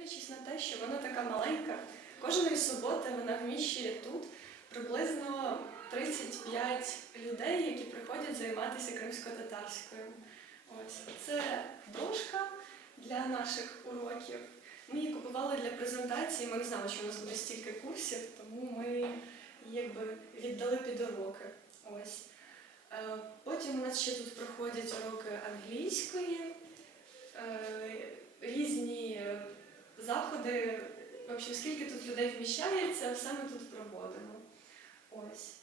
дивлячись на те, що вона така маленька, кожної суботи вона вміщує тут приблизно 35 людей, які приходять займатися кримсько-татарською. Ось це дошка для наших уроків. Ми її купували для презентації. Ми не знали, що у нас буде стільки курсів, тому ми якби віддали під уроки. Ось. Е, Потім у нас ще тут проходять уроки англійської, е, різні заходи. В общем, скільки тут людей вміщається, все ми тут проводимо. Ось.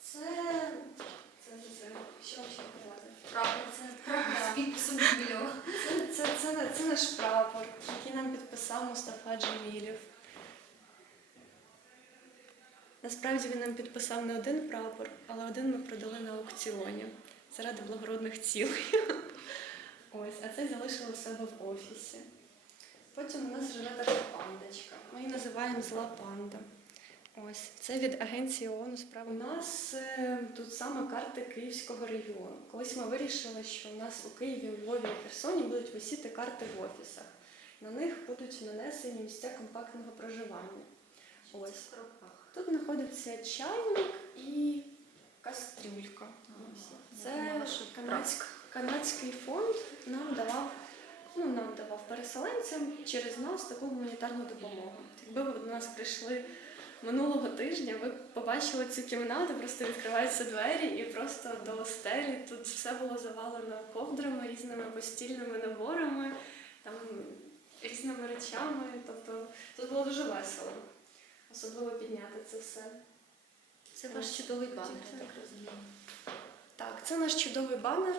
Це. Це, це, це. Що ще показати? Прапор, це прапор з підписом Це, це, це, це наш прапор, який нам підписав Мустафа Джемілєв. Насправді він нам підписав не один прапор, але один ми продали на аукціоні заради благородних цілей. Ось, а цей залишили у себе в офісі. Потім у нас живе така пандочка. Ми її називаємо зла панда. Ось це від агенції ООН у справи. У нас е, тут саме карти Київського регіону. Колись ми вирішили, що у нас у Києві, у Львові і Херсоні будуть висіти карти в офісах. На них будуть нанесені місця компактного проживання. Ось тут знаходиться чайник і кастрюлька. Ось. Це канадськ, канадський фонд нам давав, ну, нам давав переселенцям через нас таку гуманітарну допомогу. Якби ви до нас прийшли минулого тижня, ви побачили цю кімнату, просто відкриваються двері і просто до стелі тут все було завалено ковдрами, різними постільними наборами, там різними речами. Тобто тут було дуже весело, особливо підняти це все. Це ваш чудовий банер, я так розумію. Так, це наш чудовий банер,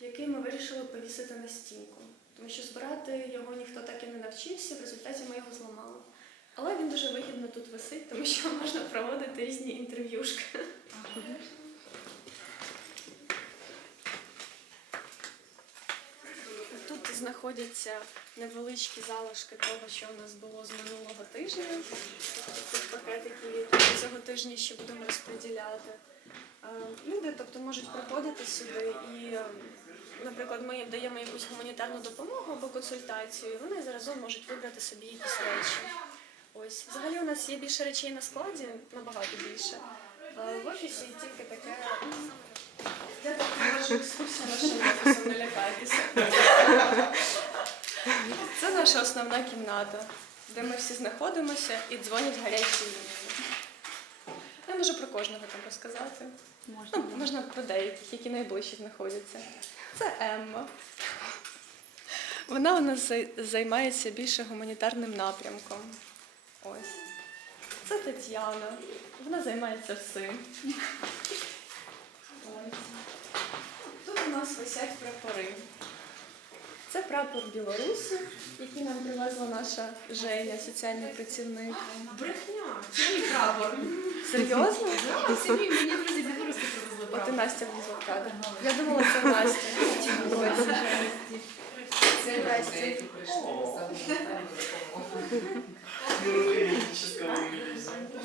який ми вирішили повісити на стінку. Тому що збирати його ніхто так і не навчився, в результаті ми його зламали. Але він дуже вигідно тут висить, тому що можна проводити різні інтерв'юшки. Тут знаходяться невеличкі залишки того, що у нас було з минулого тижня. Це пакетики які цього тижня ще будемо розподіляти. Е, Люди, тобто, можуть приходити сюди і, е, наприклад, ми їм даємо якусь гуманітарну допомогу або консультацію, і вони заразом можуть вибрати собі якісь речі. Ось, взагалі у нас є більше речей на складі, набагато більше. Е, В офісі тільки таке. Я так провожу екскурсію нашим не лякайтеся. Наша основна кімната, де ми всі знаходимося і дзвонять гарячі лінії. Я можу про кожного там розказати. Можна. Ну, можна про деяких, які найближче знаходяться. Це Емма. Вона у нас займається більше гуманітарним напрямком. Ось. Це Тетяна. Вона займається всім. Ось. Тут у нас висять прапори. Це прапор Білорусі, який нам привезла наша Женя, соціальний працівник. Брехня, це мій прапор. Серйозно? Да, це мій, мені друзі з Білорусі привезли От і. Настя влізла в кадр. Я думала, це Настя. Це Настя.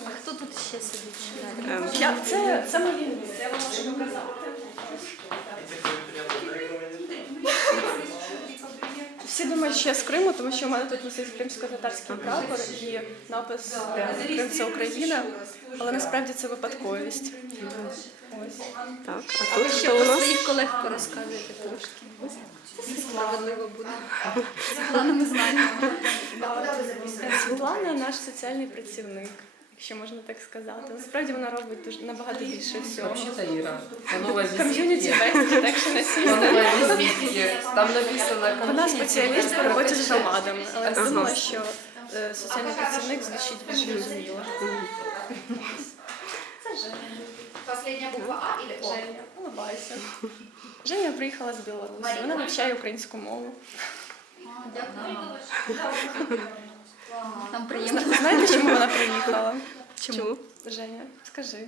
А хто тут ще сидить? Це, це моє місце, я вам можу показати. Що я з Криму, тому що у мене тут висить кримсько-татарський прапор і напис Крим це Україна, але насправді це випадковість. Ось. Так, а А тут ще у про нас? своїх колег порозказуєте трошки. Справедливо буде. Світлана, ми знаємо. Світлана наш соціальний працівник, якщо можна так сказати. Насправді вона робить дуже набагато більше всього. Ком'юніті Там написано Вона спеціаліст по роботі з громадами, але я думала, що е, соціальний працівник звучить більш зрозуміло. Це Женя. Последня буква А или О? Женя, улыбайся. Женя приїхала з Білорусі. Вона вивчає українську мову. Дякую. Нам приємно. Знаєте, чому вона приїхала? Чому? Женя, скажи.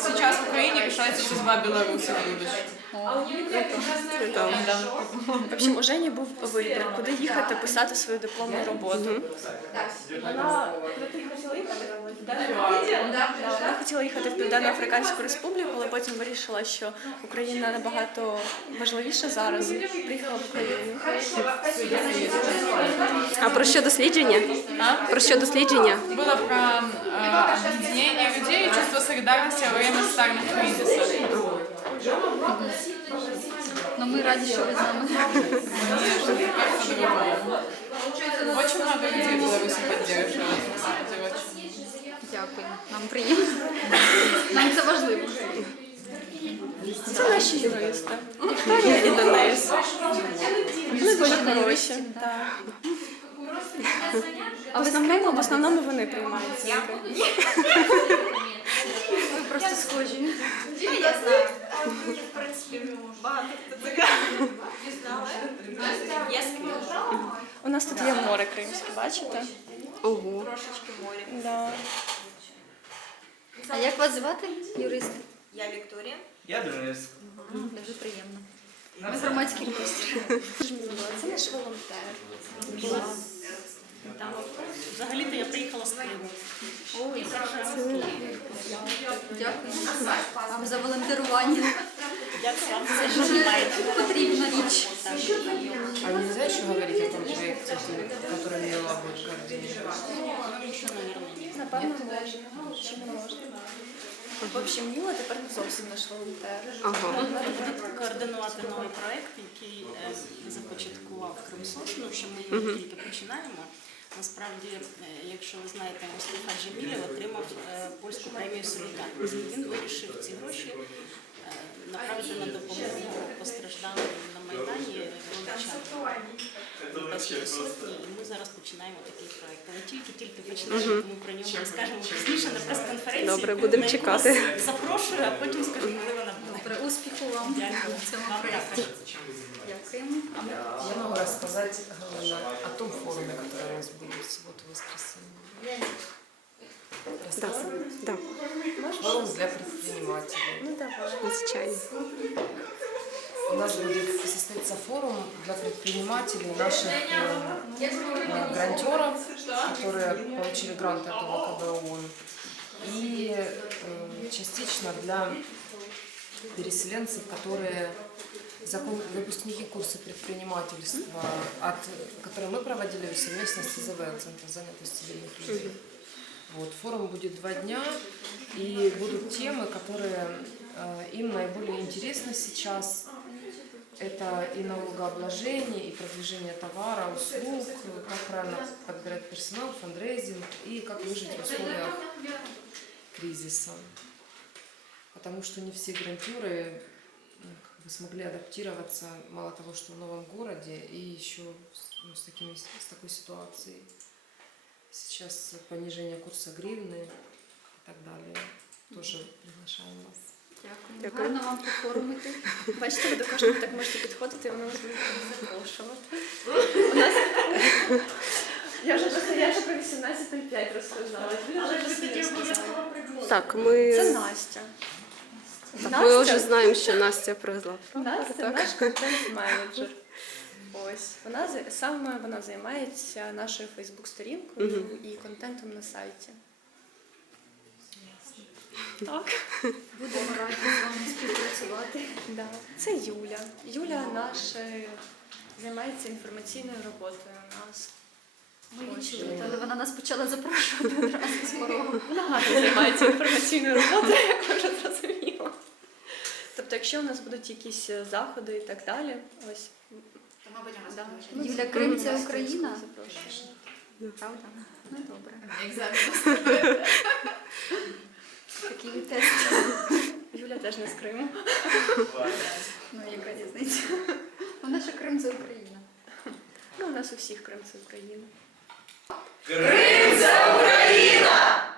сейчас в Украине решается судьба Беларуси в будущем. Недавно В общем, у Жені був вибір, куди їхати писати свою дипломну роботу. Вона хотіла їхати вона хотіла їхати в Південно-Африканську Республіку, але потім вирішила, що Україна набагато важливіша зараз. Приїхала в Україну. А про що дослідження? Про що дослідження? Было про э, объединение людей и чувство солидарности время социальных кризисов. Ну ми раді, що ви з нами. Очень много людей в Беларуси поддерживают. очень. Дякую. Нам приємно. Нам це важливо. Це наші юристи. Вікторія і Денис. Вони дуже хороші. А в основному, в основному вони приймають ці рішення. Ви просто схожі. У нас тут є море кримське, бачите? Ого. Да. А як вас звати, юрист? Я Вікторія. Я Денис. Дуже приємно. Ми громадський простір. Це наш волонтер. Взагалі-то я приїхала з Криму. Ой, Дякую вам за волонтерування. Дякую вам. Це дуже потрібна річ. А нельзя еще говорить о том проекте, который Мила будет координировать? Напевно, можна. Не можна? В общем, Міла тепер не зовсім наш волонтер. Буде координувати новий проект, який е, започаткував Кримсоц, ну що ми його тільки починаємо. Насправді, е, якщо ви знаєте, Мустафа Джемілєв отримав е, польську премію солідарності. Він вирішив ці гроші е, направити на допомогу постраждалим на Майдані волончанам. І ми зараз починаємо такий проект. Але тільки-тільки починаємо, тому про нього розкажемо пізніше на прес-конференції. Добре, будемо чекати. Запрошую, а потім скажу, коли вона буде. Добре, успіху вам в цьому проєкті. Дякуємо. Я могу рассказать Галина, Да, Форум для предпринимателей. Ну давай. звичайно. У нас будет состоится форум для предпринимателей, наших э, грантеров, которые получили грант от ОКБ и э, частично для переселенцев, которые закон, выпускники курса предпринимательства, от, которые мы проводили совместно с ЦЗВ, Центр занятости цивильных людей. Вот, форум будет два дня, и будут темы, которые э, им наиболее интересны сейчас. Это и налогообложение, и продвижение товара, услуг, как правильно подбирать персонал, фандрейзинг, и как выжить в условиях кризиса. Потому что не все грантюры ну, как бы смогли адаптироваться, мало того, что в новом городе, и еще ну, с, такими, с такой ситуацией. Сейчас понижение курса гривны и так далее. Тоже приглашаем вас. Дякую. Гарно вам поформити. Бачите, ви до кожного так можете підходити, і вони вас будуть запрошувати. У нас... Я вже просто я вже про 18.05 розказала. Але ж таки обов'язково Так, ми, Це Настя. так, ми вже знаємо, що Настя привезла. Настя наш контент-менеджер. Ось вона саме вона займається нашою Фейсбук-сторінкою і контентом на сайті. Так. Будемо раді з вами співпрацювати. Да. Це Юля. Юля наш е, займається інформаційною роботою у нас. Ми відчули, але вона нас почала запрошувати одразу скоро. Вона гарно займається інформаційною роботою, як ви вже зрозуміли. Тобто, якщо у нас будуть якісь е, заходи і так далі, ось да, ми Юля Крим це Україна? Правда? Ну добре. Такий тест. Юля теж не з Криму. Ну, яка різниця? Вона ж Крим це Україна. Ну, у нас у всіх Крим це Україна. Крим це Україна!